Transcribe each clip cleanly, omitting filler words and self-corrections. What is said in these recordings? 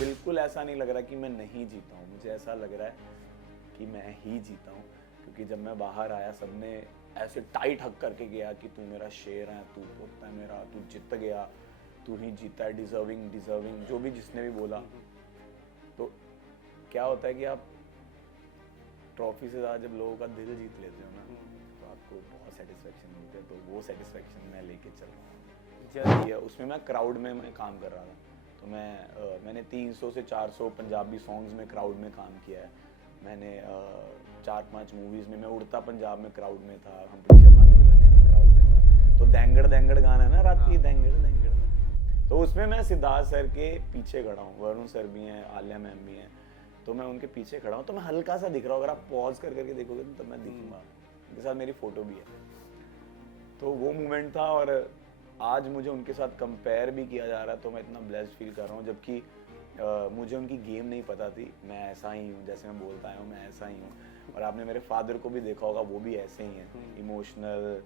बिल्कुल ऐसा नहीं लग रहा कि मैं नहीं जीता हूँ, मुझे ऐसा लग रहा है कि मैं ही जीता हूँ। क्योंकि जब मैं बाहर आया सबने ऐसे टाइट हक करके गया कि तू मेरा शेर है, तू पुत्र है मेरा, तू जीत गया, तू ही जीता है, डिजर्विंग डिजर्विंग, जो भी जिसने भी बोला। तो क्या होता है कि आप ट्रॉफी से ज़्यादा जब लोगों का दिल जीत लेते हो ना, तो आपको बहुत सेटिस्फेक्शन मिलती है। तो वो सेटिस्फेक्शन मैं लेके चल रहा हूँ। जर्नी है उसमें, मैं क्राउड में मैं काम कर रहा था। तो मैंने 300 से 400 पंजाबी सॉन्ग्स में क्राउड में काम किया है। मैंने 4-5 मूवीज़ में, मैं उड़ता पंजाब में क्राउड में था, हम्पटी शर्मा की दुल्हनिया में क्राउड में था। तो देंगड़ देंगड़ गाना है ना, राती देंगड़ देंगड़, तो उसमें मैं सिद्धार्थ सर के पीछे खड़ा हूँ, वरुण सर भी हैं, आलिया मैम भी हैं, तो मैं उनके पीछे खड़ा हूँ। तो मैं हल्का सा दिख रहा हूँ, अगर आप पॉज कर करके देखोगे तो तब मैं दिखूंगा। उनके साथ मेरी फोटो भी है। तो वो मोमेंट था, और आज मुझे उनके साथ कंपेयर भी किया जा रहा है, तो मैं इतना ब्लेस्ड फील कर रहा हूँ। जबकि मुझे उनकी गेम नहीं पता थी। मैं ऐसा ही हूँ, जैसे मैं बोलता आया हूँ, मैं ऐसा ही हूँ। और आपने मेरे फादर को भी देखा होगा, वो भी ऐसे ही हैं, इमोशनल,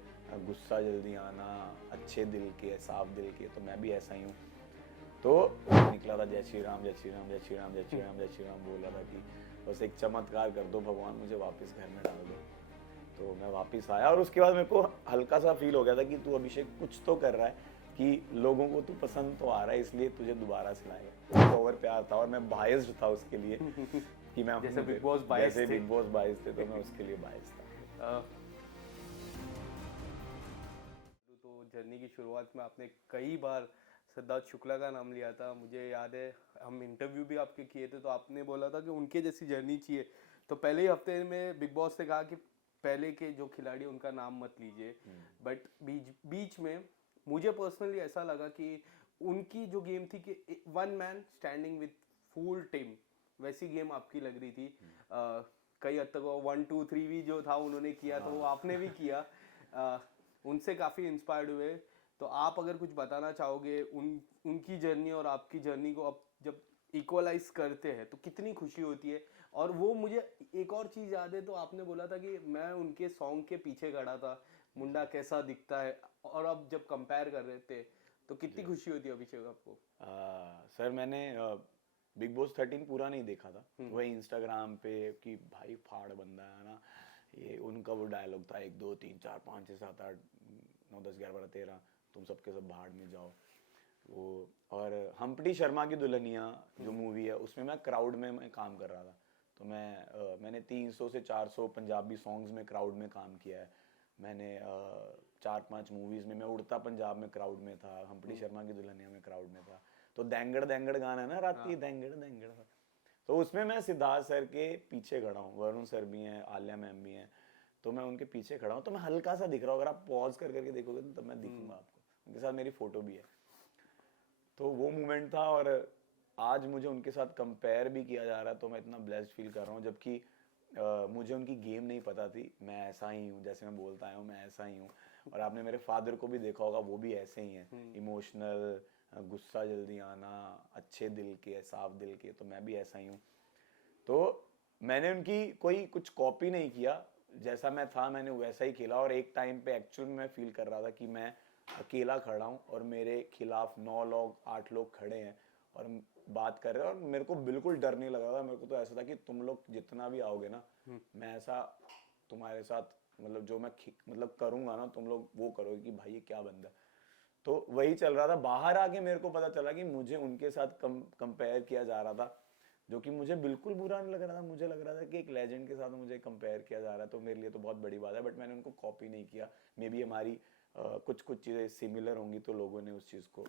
गुस्सा जल्दी आना, अच्छे दिल के, साफ दिल के। तो मैं भी ऐसा ही हूँ। तो निकला था जय श्री राम जय श्री राम जय श्री राम जय श्री राम जय श्री राम, बोला था कि बस एक चमत्कार कर दो भगवान, मुझे वापस घर में डाल दो। तो मैं वापस आया, और उसके बाद मेरे को हल्का सा फील हो गया था कि तू अभिषेक कुछ तो कर रहा है, कि लोगों को तू पसंद तो आ रहा है, इसलिए तुझे दोबारा से लाएगा। ओवर प्यार था, और मैं बायस्ड था उसके लिए कि मैं जैसे बिग बॉस बायस्ड थे। बिग बॉस बायस्ड थे, तो मैं उसके लिए बायस्ड था। तो जर्नी की शुरुआत में आपने कई बार सिद्धार्थ शुक्ला का नाम लिया था। मुझे याद है हम इंटरव्यू भी आपके किए थे, तो आपने बोला था कि उनके जैसी जर्नी चाहिए। तो पहले ही हफ्ते में बिग बॉस ने कहा कि पहले के जो खिलाड़ी उनका नाम मत लीजिए, बट बीच में मुझे पर्सनली ऐसा लगा कि उनकी जो गेम थी कि one man standing with full team, वैसी गेम आपकी लग रही थी। कई हद तक 1 2 3 भी जो था उन्होंने किया, तो वो आपने भी किया। उनसे काफ़ी इंस्पायर्ड हुए। तो आप अगर कुछ बताना चाहोगे उनकी जर्नी और आपकी जर्नी को अब जब इक्वलाइज करते हैं तो कितनी खुशी होती है। और वो मुझे एक और चीज़ याद है, तो आपने बोला था कि मैं उनके सॉन्ग के पीछे खड़ा था, मुंडा कैसा दिखता है, और अब जब कंपेयर कर रहे थे तो कितनी खुशी होती है अभिषेक आपको? सर मैंने बिग बॉस 13 पूरा नहीं देखा था। वही इंस्टाग्राम पे कि भाई फाड़ बंदा है ना, ये उनका वो डायलॉग था 1 2 3 4 5 6 7 8 9 10 11 12 13, तुम सबके सब भाड़ में जाओ। वो, और हम्पटी शर्मा की दुल्हनिया जो मूवी है, उसमें मैं क्राउड में मैं काम कर रहा था। तो मैंने 300 से 400 पंजाबी सॉन्ग्स में क्राउड में काम किया है। मैंने 4-5 मूवीज़ में, मैं उड़ता पंजाब में क्राउड में था, हम्पटी शर्मा की दुल्हनिया में क्राउड में था। तो देंगड़ देंगड़ गाना है ना, राती देंगड़ देंगड़, तो उसमें मैं सिद्धार्थ सर के पीछे खड़ा हूँ, वरुण सर भी हैं, आलिया मैम भी हैं, तो मैं उनके पीछे खड़ा हूँ। तो मैं हल्का सा दिख रहा हूँ, अगर आप पॉज कर करके देखोगे तो तब मैं दिखूंगा आपको। उनके साथ मेरी फोटो भी है। तो वो मोमेंट था, और आज मुझे उनके साथ कंपेयर भी किया जा रहा है, तो मैं इतना ब्लेस्ड फील कर रहा हूँ। जबकि मुझे उनकी गेम नहीं पता थी। मैं ऐसा ही हूँ, जैसे मैं बोलता आया हूँ, मैं ऐसा ही हूँ। और आपने मेरे फादर को भी देखा होगा, वो भी ऐसे ही हैं, इमोशनल, गुस्सा जल्दी आना, अच्छे दिल के, साफ दिल के। तो मैं भी ऐसा ही हूँ। तो मैंने उनकी कोई कुछ कॉपी नहीं किया, जैसा मैं था मैंने वैसा ही खेला। और एक टाइम पे एक्चुअल में मैं फील कर रहा था कि मैं अकेला खड़ा हूँ, और मेरे खिलाफ 9 लोग 8 लोग खड़े हैं और बात कर रहे हैं, और मेरे को बिल्कुल डर नहीं लग रहा था। मेरे को तो ऐसा था कि तुम लोग जितना भी आओगे ना, मैं ऐसा तुम्हारे साथ, मतलब जो मैं मतलब करूंगा ना, तुम लोग वो करोगे कि भाई ये क्या बंदा है। तो वही चल रहा था। बाहर आके मेरे को पता चला कि मुझे उनके साथ कंपेयर किया जा रहा था, जो कि मुझे बिल्कुल बुरा नहीं लग रहा था। मुझे लग रहा था कि एक लेजेंड के साथ मुझे कंपेयर किया जा रहा है, तो मेरे लिए तो बहुत बड़ी बात है। बट मैंने उनको कॉपी नहीं किया। मे बी हमारी कुछ कुछ चीज़ें सिमिलर होंगी, तो लोगों ने उस चीज़ को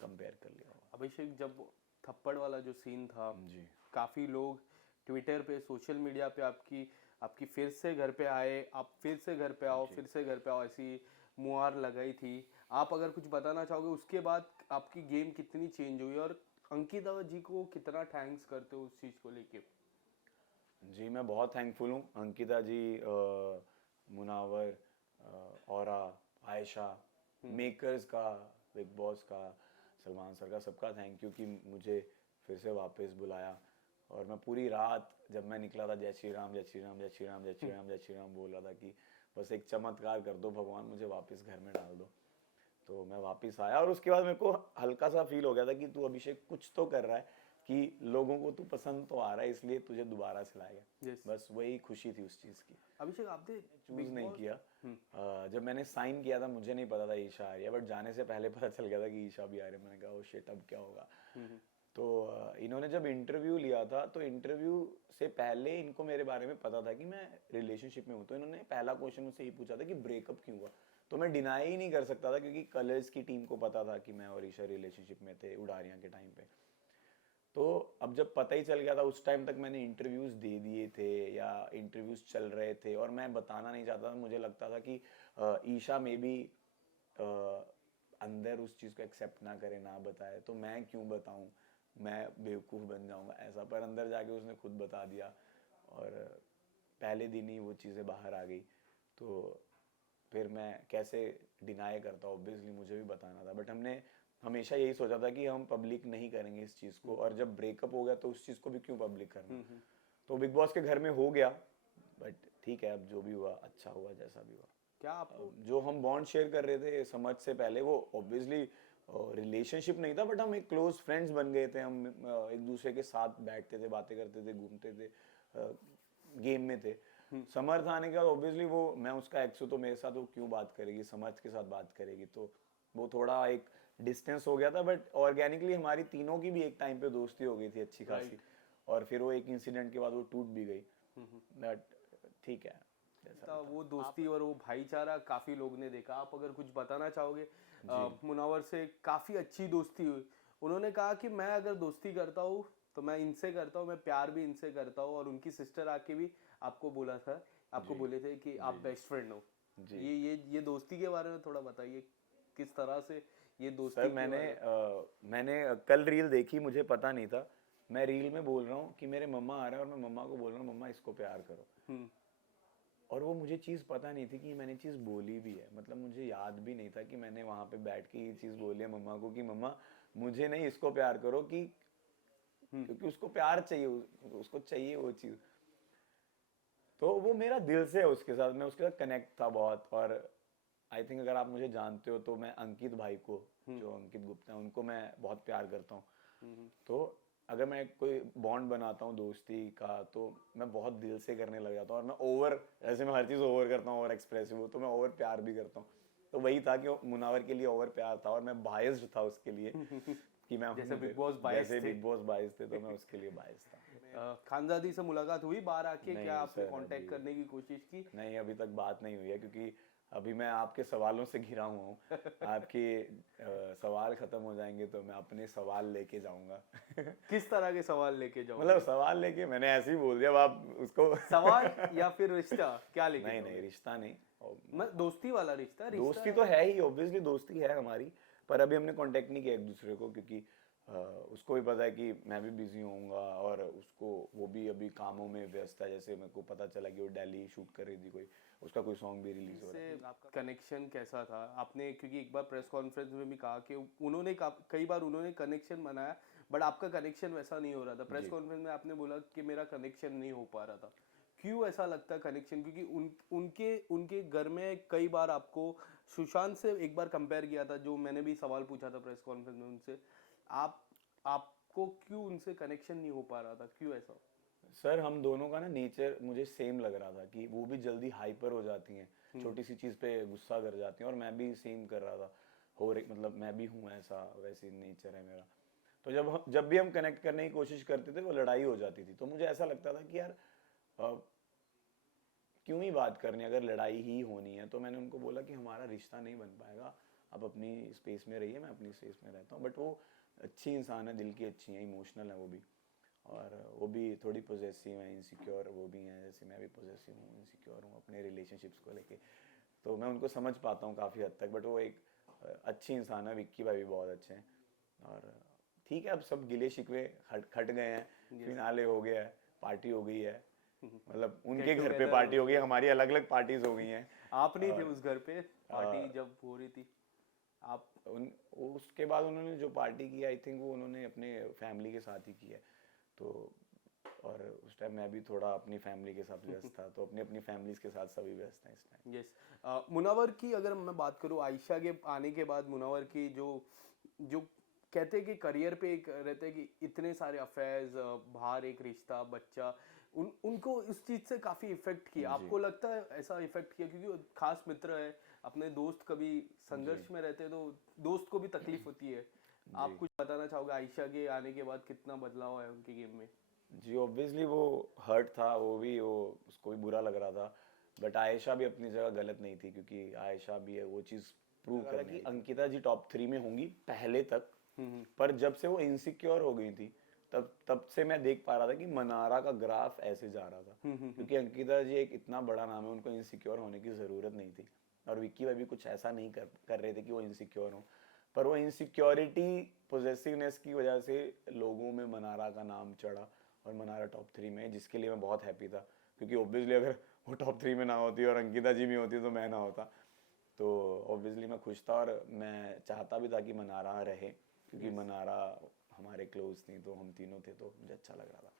कंपेयर कर लिया होगा। अभिषेक, जब थप्पड़ वाला जो सीन था, जी काफ़ी लोग ट्विटर पे, सोशल मीडिया पे आपकी आपकी फिर से घर पे आए, आप फिर से घर पे आओ, जी। फिर से घर पे आओ, ऐसी मुहार लगाई थी। आप अगर कुछ बताना चाहोगे उसके बाद आपकी गेम कितनी चेंज हुई, और अंकिता जी को कितना थैंक्स करते हो उस चीज़ को लेके? जी, मैं बहुत थैंकफुल हूँ अंकिता जी, मुनावर, औरा, आयशा, मेकर्स का, बिग बॉस का, सलमान सर का, सबका थैंक यू कि मुझे फिर से वापस बुलाया। और मैं पूरी रात जब मैं निकला था जय श्री राम जय श्री राम जय श्री राम जय श्री राम जय श्री राम बोल रहा था कि बस एक चमत्कार कर दो भगवान, मुझे वापस घर में डाल दो। तो मैं वापस आया, और उसके बाद मेरे को हल्का सा फील हो गया था कि तू अभिषेक कुछ तो कर रहा है, कि लोगों को तू पसंद तो आ रहा है इसलिए तुझे दोबारा से लाएगा। Yes. बस वही खुशी थी उस चीज की। अभिषेक आपने चूज नहीं किया। जब मैंने साइन किया था मुझे नहीं पता था ईशा आ रही है, बट जाने से पहले पता चल गया था कि ईशा भी आ रही है। मैंने कहा ओ शिट अब क्या होगा। तो इन्होंने जब इंटरव्यू लिया था तो इंटरव्यू से पहले इनको मेरे बारे में पता था कि मैं रिलेशनशिप में हूँ। तो इन्होंने पहला क्वेश्चन मुझसे ये पूछा था कि ब्रेकअप क्यों हुआ। तो मैं डिनाई ही नहीं कर सकता था क्योंकि कलर्स की टीम को पता था कि मैं और ईशा रिलेशनशिप में थे उडारियां के टाइम पे। तो अब जब पता ही चल गया था, उस टाइम तक मैंने इंटरव्यूज दे दिए थे या इंटरव्यूज चल रहे थे और मैं बताना नहीं चाहता था। मुझे लगता था कि ईशा में भी अंदर उस चीज़ को एक्सेप्ट ना करे, ना बताए, तो मैं क्यों बताऊं, मैं बेवकूफ़ बन जाऊंगा ऐसा। पर अंदर जाके उसने खुद बता दिया और पहले दिन ही वो चीज़ें बाहर आ गई। तो फिर मैं कैसे डिनाई करता, ऑब्वियसली मुझे भी बताना था। बट हमने हमेशा यही सोचा था कि हम पब्लिक नहीं करेंगे इस चीज़ को, और जब ब्रेकअप हो गया तो उस चीज़ को भी क्यों पब्लिक करना। तो बिग बॉस के घर में हो गया, बट ठीक है, अब जो भी हुआ अच्छा हुआ, जैसा भी हुआ। क्या आपको जो हम बॉन्ड शेयर कर रहे थे समझ से पहले, वो ऑब्वियसली रिलेशनशिप नहीं था, बट हम एक क्लोज फ्रेंड्स बन गए थे। हम एक दूसरे के साथ बैठते थे, बातें करते थे, घूमते थे, गेम में थे। समर्थ आने के बाद ऑब्वियसली वो, मैं उसका एक्स हूँ तो मेरे साथ वो क्यों बात करेगी, समर्थ के साथ बात करेगी। तो वो थोड़ा एक डिस्टेंस हो गया था, बट ऑर्गेनिकली हमारी तीनों की भी एक टाइम पे दोस्ती हो गई थी अच्छी खासी। और फिर वो एक इंसिडेंट के बाद वो टूट भी गई, बट ठीक है जैसा था वो दोस्ती और वो भाईचारा काफी लोग ने देखा। आप अगर कुछ बताना चाहोगे? मुनव्वर से काफी अच्छी दोस्ती हुई। उन्होंने कहा कि मैं अगर दोस्ती करता हूँ तो मैं इनसे करता हूँ, मैं प्यार भी इनसे करता हूँ। और उनकी सिस्टर आके भी आपको बोला था, आपको बोले थे कि आप बेस्ट फ्रेंड हो। ये दोस्ती के बारे में थोड़ा बताइए, किस तरह से ये दोस्ती सर मैंने कल रील देखी, मुझे पता नहीं था। मैं रील में बोल रहा हूँ कि मेरे मम्मा आ रहे हैं और मैं मम्मा को बोल रहा हूँ मम्मा इसको प्यार करो। और वो मुझे चीज़ पता नहीं थी कि मैंने चीज़ बोली भी है। मतलब मुझे याद भी नहीं था कि मैंने वहाँ पे बैठ के ये चीज़ बोली है मम्मा को कि मम्मा मुझे नहीं, इसको प्यार करो, कि क्योंकि उसको प्यार चाहिए, उसको चाहिए वो चीज़। तो वो मेरा दिल से है उसके साथ, मैं उसके साथ कनेक्ट था बहुत। और आई थिंक अगर आप मुझे जानते हो तो मैं अंकित भाई को, जो अंकित गुप्ता है, उनको मैं बहुत प्यार करता हूँ। तो अगर मैं कोई बॉन्ड बनाता हूँ दोस्ती का तो मैं बहुत दिल से करने लग जाता हूँ। और मैं ओवर, ऐसे मैं हर चीज़ ओवर करता हूँ, ओवर एक्सप्रेसिव हूँ, तो मैं ओवर प्यार भी करता हूँ। तो वही था कि मुनावर के लिए ओवर प्यार था और मैं बायस्ड था उसके लिए कि मैं जैसे बिग बॉस बायस थे। बिग बॉस बायस थे तो मैं उसके लिए बायस था। खानजादी से मुलाकात हुई बाहर आके? नहीं क्या आपने सर, कांटेक्ट करने की कोशिश की? नहीं अभी तक बात नहीं हुई है, क्योंकि अभी मैं आपके सवालों से घिरा हुआ हूँ। आपके सवाल खत्म हो जाएंगे तो मैं अपने सवाल लेके जाऊंगा। किस तरह के सवाल लेके जाओ? मतलब सवाल लेके, मैंने ऐसे ही बोल दिया, अब आप उसको सवाल या फिर रिश्ता क्या लेके नहीं जाओगे? नहीं रिश्ता नहीं, मैं दोस्ती वाला रिश्ता दोस्ती तो है ही, ऑब्वियसली दोस्ती है हमारी। पर अभी हमने कांटेक्ट नहीं किया एक दूसरे को, क्योंकि उसको भी पता है कि मैं भी बिजी होऊंगा और उसको, वो भी अभी कामों में व्यस्त है। जैसे मेरे को पता चला कि वो दिल्ली शूट कर रही थी, कोई उसका कोई सॉन्ग भी रिलीज हो रहा है। आपका कनेक्शन कैसा था? आपने क्योंकि एक बार प्रेस कॉन्फ्रेंस में भी कहा कि उन्होंने कई बार उन्होंने कनेक्शन बनाया, बट आपका कनेक्शन वैसा नहीं हो रहा था। प्रेस कॉन्फ्रेंस में आपने बोला कि मेरा कनेक्शन नहीं हो पा रहा था। क्यों ऐसा लगता है कनेक्शन? क्योंकि उनके उनके घर में कई बार आपको सुशांत से एक बार कंपेयर किया था, जो मैंने भी सवाल पूछा था प्रेस कॉन्फ्रेंस में उनसे। आपको क्यों उनसे कनेक्शन नहीं हो पा रहा था? क्यों ऐसा? सर हम दोनों का ना नेचर मुझे सेम लग रहा था, कि वो भी जल्दी हाइपर हो जाती हैं, छोटी सी चीज़ पे गुस्सा कर जाती हैं, और मैं भी सेम कर रहा था। मतलब मैं भी हूँ ऐसा, वैसी नेचर है मेरा। तो जब भी हम कनेक्ट करने की कोशिश करते थे वो लड़ाई हो जाती थी। तो मुझे ऐसा लगता था कि यार क्यों ही बात करनी, अगर लड़ाई ही होनी है। तो मैंने उनको बोला कि हमारा रिश्ता नहीं बन पाएगा, आप अपनी स्पेस में रहिए, मैं अपनी स्पेस में रहता हूँ। बट वो अच्छी इंसान है, दिल की अच्छी है, इमोशनल है वो भी, और वो भी थोड़ी पॉजेसिव है, इनसिक्योर वो भी हैं, जैसे मैं भी पॉजेसिव हूँ, इनसिक्योर हूँ अपने रिलेशनशिप्स को लेके। तो मैं उनको समझ पाता हूँ काफ़ी हद तक। बट वो एक अच्छी इंसान है, विक्की भाई भी बहुत अच्छे हैं। और ठीक है, अब सब गिले शिकवे खट गए हैं, फिनाले हो गया है, पार्टी हो गई है। मतलब उनके घर पे पार्टी हो गई, हमारी अलग अलग पार्टीज हो गई हैं। आप नहीं थे उस घर पे पार्टी जब हो रही थी? आप उसके बाद उन्होंने जो पार्टी की, आई थिंक वो उन्होंने अपने फैमिली के साथ ही की है। तो और उस टाइम मैं भी थोड़ा अपनी फैमिली के साथ व्यस्त था, तो अपनी अपनी फैमिलीज के साथ सभी व्यस्त हैं इस टाइम। यस। मुनव्वर की अगर मैं बात करूँ, आयशा के आने के बाद मुनव्वर की जो कहते हैं कि करियर पे एक रहते हैं कि इतने सारे अफेयर्स, बाहर एक रिश्ता, बच्चा, उनको इस चीज से काफी इफेक्ट किया। आपको लगता है ऐसा इफेक्ट किया? क्योंकि वो खास मित्र है, अपने दोस्त कभी संघर्ष में रहते हैं तो दोस्त को भी तकलीफ होती है। आप कुछ बताना चाहोगे आयशा के आने के बाद कितना बदलाव है उनके गेम में? जी ऑब्वियसली वो हर्ट था, वो उसको भी बुरा लग रहा था, बट आयशा भी अपनी जगह गलत नहीं थी, क्योंकि आयशा भी है वो चीज़ प्रूव कर रहा कि अंकिता जी टॉप 3 में होंगी पहले तक, पर जब से वो इनसिक्योर हो गई थी तब से मैं देख पा रहा था कि मनारा का ग्राफ ऐसे जा रहा था, क्योंकि अंकिता जी एक इतना बड़ा नाम है, उनको इनसिक्योर होने की ज़रूरत नहीं थी, और विक्की भाई भी कुछ ऐसा नहीं कर रहे थे कि वो इनसिक्योर हो, पर वो इनसिक्योरिटी पॉजेसिवनेस की वजह से लोगों में मनारा का नाम चढ़ा और मनारा टॉप 3 में, जिसके लिए मैं बहुत हैप्पी था, क्योंकि ऑब्वियसली अगर वो टॉप 3 में ना होती और अंकिता जी भी होती तो मैं ना होता, तो ऑब्वियसली मैं खुश था, और मैं चाहता भी था कि मनारा रहे, क्योंकि मनारा हमारे क्लोज थी, तो हम तीनों थे, तो मुझे अच्छा लग रहा था।